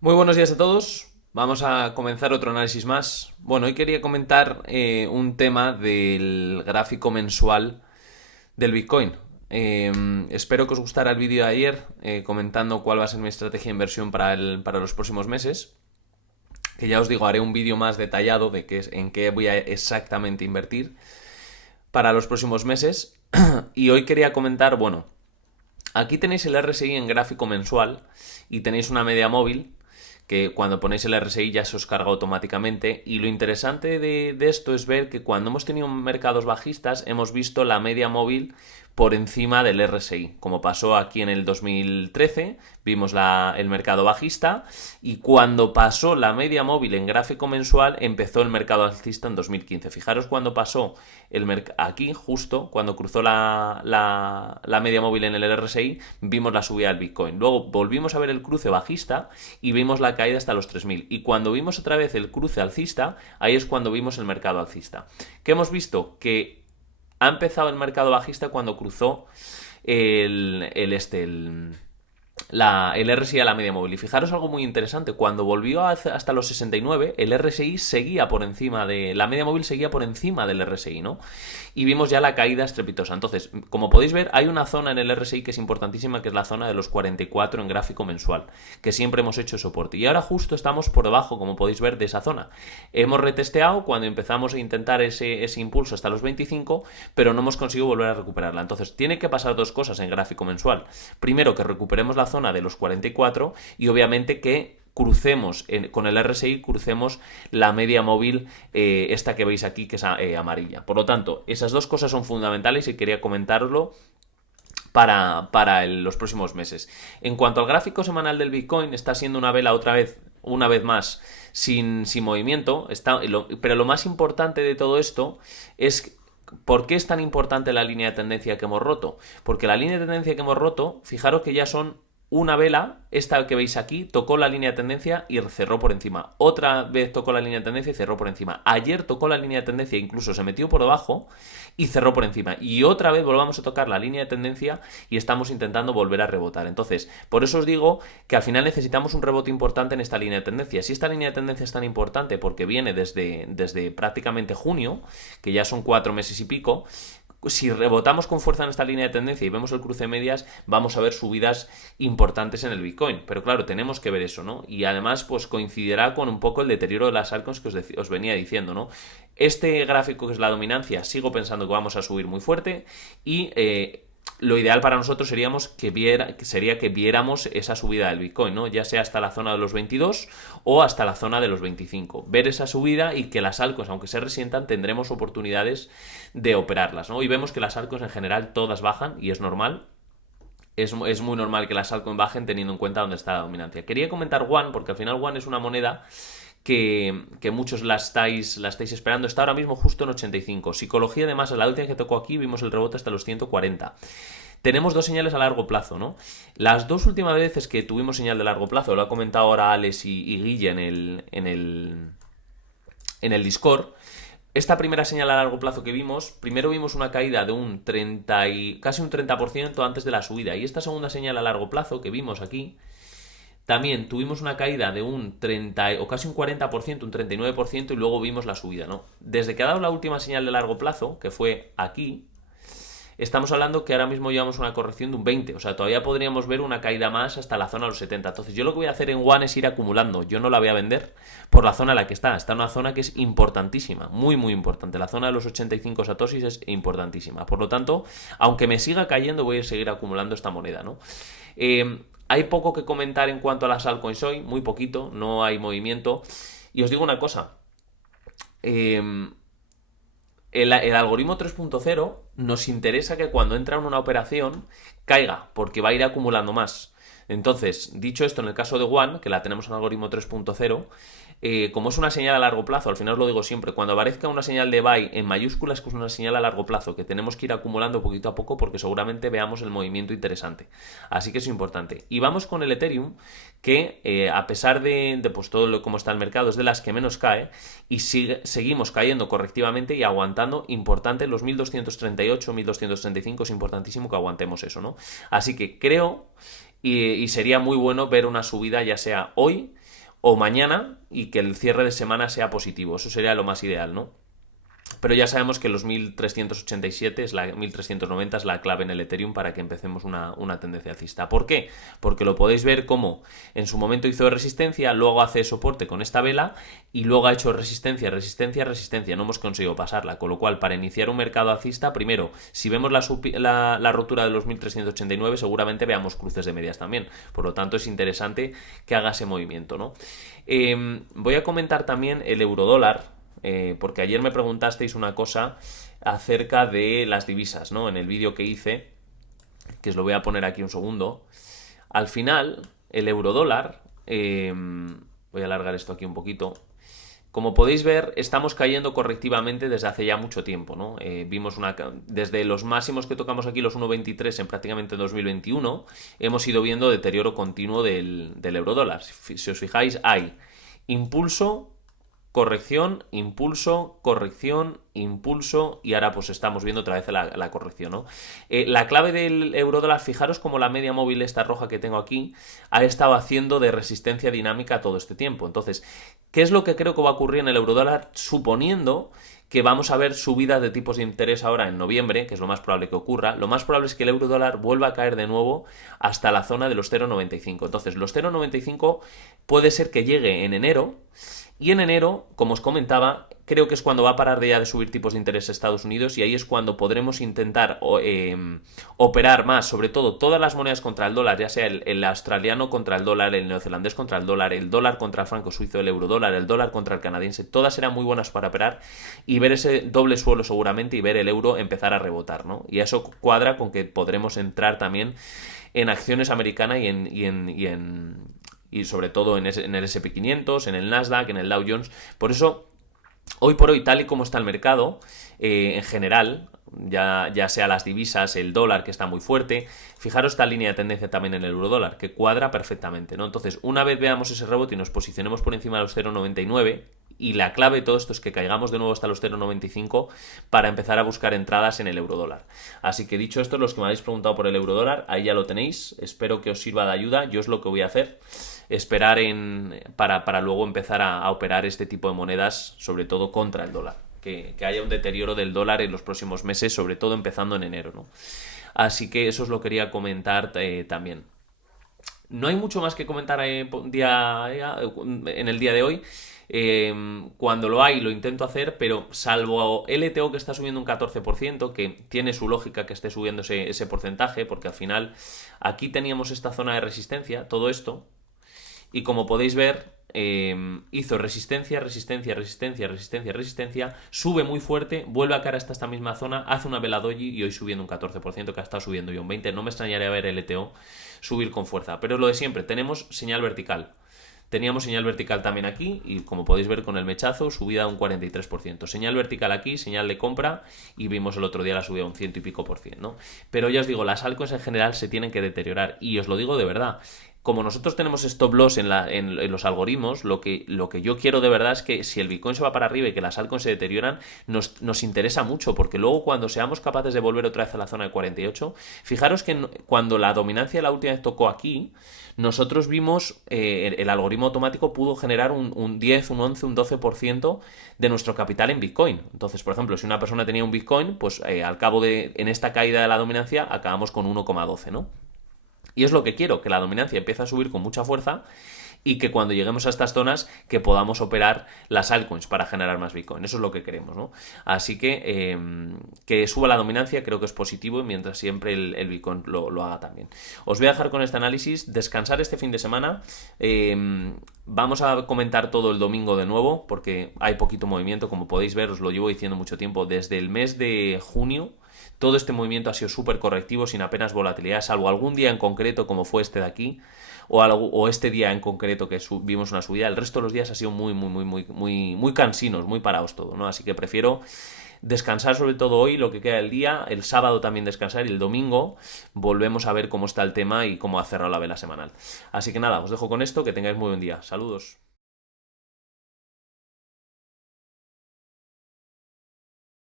Muy buenos días a todos. Vamos a comenzar otro análisis más. Bueno, hoy quería comentar un tema del gráfico mensual del Bitcoin. Espero que os gustara el vídeo de ayer comentando cuál va a ser mi estrategia de inversión para los próximos meses. Que ya os digo, haré un vídeo más detallado de en qué voy a exactamente invertir para los próximos meses. Y hoy quería comentar, bueno, aquí tenéis el RSI en gráfico mensual y tenéis una media móvil que cuando ponéis el RSI ya se os carga automáticamente. Y lo interesante de esto es ver que cuando hemos tenido mercados bajistas hemos visto la media móvil por encima del RSI, como pasó aquí en el 2013, vimos el mercado bajista, y cuando pasó la media móvil en gráfico mensual empezó el mercado alcista en 2015. Fijaros cuando pasó aquí, justo cuando cruzó la media móvil en el RSI, vimos la subida del Bitcoin. Luego volvimos a ver el cruce bajista y vimos la caída hasta los 3000. Y cuando vimos otra vez el cruce alcista, ahí es cuando vimos el mercado alcista. ¿Qué hemos visto? Que ha empezado el mercado bajista cuando cruzó el RSI a la media móvil. Y fijaros algo muy interesante, cuando volvió hasta los 69, el RSI seguía por encima la media móvil seguía por encima del RSI, ¿no? Y vimos ya la caída estrepitosa. Entonces, como podéis ver, hay una zona en el RSI que es importantísima, que es la zona de los 44 en gráfico mensual, que siempre hemos hecho soporte. Y ahora justo estamos por debajo, como podéis ver, de esa zona. Hemos retesteado cuando empezamos a intentar ese impulso hasta los 25, pero no hemos conseguido volver a recuperarla. Entonces, tiene que pasar dos cosas en gráfico mensual. Primero, que recuperemos la zona de los 44 y obviamente que con el RSI crucemos la media móvil, esta que veis aquí, que es amarilla. Por lo tanto, esas dos cosas son fundamentales y quería comentarlo para los próximos meses. En cuanto al gráfico semanal del Bitcoin, está siendo una vela una vez más, sin movimiento, pero lo más importante de todo esto es ¿por qué es tan importante la línea de tendencia que hemos roto? Porque la línea de tendencia que hemos roto, fijaros que ya son una vela, esta que veis aquí, tocó la línea de tendencia y cerró por encima. Otra vez tocó la línea de tendencia y cerró por encima. Ayer tocó la línea de tendencia, incluso se metió por debajo y cerró por encima. Y otra vez volvamos a tocar la línea de tendencia y estamos intentando volver a rebotar. Entonces, por eso os digo que al final necesitamos un rebote importante en esta línea de tendencia. Si esta línea de tendencia es tan importante porque viene desde prácticamente junio, que ya son 4 meses y pico, si rebotamos con fuerza en esta línea de tendencia y vemos el cruce de medias, vamos a ver subidas importantes en el Bitcoin. Pero claro, tenemos que ver eso, ¿no? Y además, pues coincidirá con un poco el deterioro de las altcoins que os venía diciendo, ¿no? Este gráfico que es la dominancia, sigo pensando que vamos a subir muy fuerte y lo ideal para nosotros sería que viéramos esa subida del Bitcoin, ¿no? Ya sea hasta la zona de los 22 o hasta la zona de los 25. Ver esa subida y que las altcoins, aunque se resientan, tendremos oportunidades de operarlas, ¿no? Y vemos que las altcoins en general todas bajan y es normal. Es muy normal que las altcoins bajen teniendo en cuenta dónde está la dominancia. Quería comentar One, porque al final One es una moneda que muchos la estáis esperando. Está ahora mismo justo en 85. Psicología de masa, la última que tocó aquí, vimos el rebote hasta los 140. Tenemos dos señales a largo plazo, ¿no? Las dos últimas veces que tuvimos señal de largo plazo, lo ha comentado ahora Alex y Guille en el Discord. Esta primera señal a largo plazo que vimos, primero vimos una caída de un 30 y casi un 30% antes de la subida. Y esta segunda señal a largo plazo que vimos aquí, también tuvimos una caída de un 30 o casi un 40%, un 39% y luego vimos la subida, ¿no? Desde que ha dado la última señal de largo plazo, que fue aquí, estamos hablando que ahora mismo llevamos una corrección de un 20, o sea, todavía podríamos ver una caída más hasta la zona de los 70. Entonces, yo lo que voy a hacer en One es ir acumulando. Yo no la voy a vender por la zona en la que está. Está en una zona que es importantísima, muy, muy importante. La zona de los 85 satoshis es importantísima. Por lo tanto, aunque me siga cayendo, voy a seguir acumulando esta moneda, ¿no? Hay poco que comentar en cuanto a las altcoins hoy, muy poquito, no hay movimiento. Y os digo una cosa, el algoritmo 3.0 nos interesa que cuando entra en una operación caiga, porque va a ir acumulando más. Entonces, dicho esto, en el caso de One, que la tenemos en algoritmo 3.0, como es una señal a largo plazo, al final os lo digo siempre, cuando aparezca una señal de buy en mayúsculas, que es una señal a largo plazo, que tenemos que ir acumulando poquito a poco porque seguramente veamos el movimiento interesante. Así que es importante. Y vamos con el Ethereum, que a pesar de pues todo cómo está el mercado, es de las que menos cae y seguimos cayendo correctivamente y aguantando importante los 1238, 1235, es importantísimo que aguantemos eso, ¿no? Así que creo y sería muy bueno ver una subida ya sea hoy o mañana y que el cierre de semana sea positivo. Eso sería lo más ideal, ¿no? Pero ya sabemos que los 1387 1390 es la clave en el Ethereum para que empecemos una tendencia alcista. ¿Por qué? Porque lo podéis ver como en su momento hizo resistencia, luego hace soporte con esta vela y luego ha hecho resistencia, resistencia, resistencia. No hemos conseguido pasarla, con lo cual para iniciar un mercado alcista, primero, si vemos la rotura de los 1389, seguramente veamos cruces de medias también. Por lo tanto, es interesante que haga ese movimiento, ¿no? Voy a comentar también el eurodólar. Porque ayer me preguntasteis una cosa acerca de las divisas, ¿no? En el vídeo que hice, que os lo voy a poner aquí un segundo. Al final, el eurodólar, voy a alargar esto aquí un poquito. Como podéis ver, estamos cayendo correctivamente desde hace ya mucho tiempo, ¿no? Vimos desde los máximos que tocamos aquí, los 1,23 en prácticamente 2021, hemos ido viendo deterioro continuo del eurodólar. Si os fijáis, hay impulso, corrección, impulso, corrección, impulso y ahora pues estamos viendo otra vez la corrección, ¿no? La clave del eurodólar, fijaros como la media móvil esta roja que tengo aquí ha estado haciendo de resistencia dinámica todo este tiempo. Entonces, ¿qué es lo que creo que va a ocurrir en el eurodólar suponiendo que vamos a ver subidas de tipos de interés ahora en noviembre, que es lo más probable que ocurra? Lo más probable es que el eurodólar vuelva a caer de nuevo hasta la zona de los 0,95. Entonces, los 0,95 puede ser que llegue en enero. Y en enero, como os comentaba, creo que es cuando va a parar ya de subir tipos de interés Estados Unidos y ahí es cuando podremos intentar operar más, sobre todo todas las monedas contra el dólar, ya sea el australiano contra el dólar, el neozelandés contra el dólar contra el franco suizo, el eurodólar, el dólar contra el canadiense, todas eran muy buenas para operar y ver ese doble suelo seguramente y ver el euro empezar a rebotar, ¿no? Y eso cuadra con que podremos entrar también en acciones americanas y sobre todo en el S&P 500, en el Nasdaq, en el Dow Jones. Por eso, hoy por hoy, tal y como está el mercado, en general, ya sea las divisas, el dólar que está muy fuerte, fijaros esta línea de tendencia también en el eurodólar, que cuadra perfectamente, ¿no? Entonces, una vez veamos ese rebote y nos posicionemos por encima de los 0,99, y la clave de todo esto es que caigamos de nuevo hasta los 0,95 para empezar a buscar entradas en el eurodólar. Así que dicho esto, los que me habéis preguntado por el eurodólar, ahí ya lo tenéis. Espero que os sirva de ayuda. Yo es lo que voy a hacer. Esperar para luego empezar a operar este tipo de monedas, sobre todo contra el dólar. Que haya un deterioro del dólar en los próximos meses, sobre todo empezando en enero, ¿no? Así que eso os lo quería comentar también. No hay mucho más que comentar en el día de hoy. Cuando lo hay lo intento hacer, pero salvo LTO que está subiendo un 14%, que tiene su lógica que esté subiendo ese porcentaje, porque al final aquí teníamos esta zona de resistencia, todo esto, y como podéis ver, hizo resistencia, resistencia, resistencia, resistencia, resistencia, sube muy fuerte, vuelve a caer hasta esta misma zona, hace una vela doji y hoy subiendo un 14%, que ha estado subiendo ya un 20%. No me extrañaría ver el LTO subir con fuerza, pero es lo de siempre, tenemos señal vertical. Teníamos señal vertical también aquí y como podéis ver con el mechazo, subida un 43%. Señal vertical aquí, señal de compra y vimos el otro día la subida un 100 y pico %, ¿no? Pero ya os digo, las altcoins en general se tienen que deteriorar y os lo digo de verdad. Como nosotros tenemos stop loss en los algoritmos, lo que yo quiero de verdad es que si el Bitcoin se va para arriba y que las altcoins se deterioran, nos interesa mucho, porque luego cuando seamos capaces de volver otra vez a la zona de 48, fijaros que cuando la dominancia la última vez tocó aquí, nosotros vimos, el algoritmo automático pudo generar un 10, un 11, un 12% de nuestro capital en Bitcoin. Entonces, por ejemplo, si una persona tenía un Bitcoin, pues al cabo en esta caída de la dominancia, acabamos con 1,12, ¿no? Y es lo que quiero, que la dominancia empiece a subir con mucha fuerza y que cuando lleguemos a estas zonas que podamos operar las altcoins para generar más Bitcoin. Eso es lo que queremos, ¿no? Así que suba la dominancia creo que es positivo y mientras siempre el Bitcoin lo haga también. Os voy a dejar con este análisis, descansar este fin de semana. Vamos a comentar todo el domingo de nuevo porque hay poquito movimiento, como podéis ver, os lo llevo diciendo mucho tiempo, desde el mes de junio. Todo este movimiento ha sido súper correctivo, sin apenas volatilidad, salvo algún día en concreto como fue este de aquí, o este día en concreto que vimos una subida. El resto de los días ha sido muy cansinos, muy parados todo, ¿no? Así que prefiero descansar sobre todo hoy, lo que queda del día, el sábado también descansar y el domingo volvemos a ver cómo está el tema y cómo ha cerrado la vela semanal. Así que nada, os dejo con esto, que tengáis muy buen día. Saludos.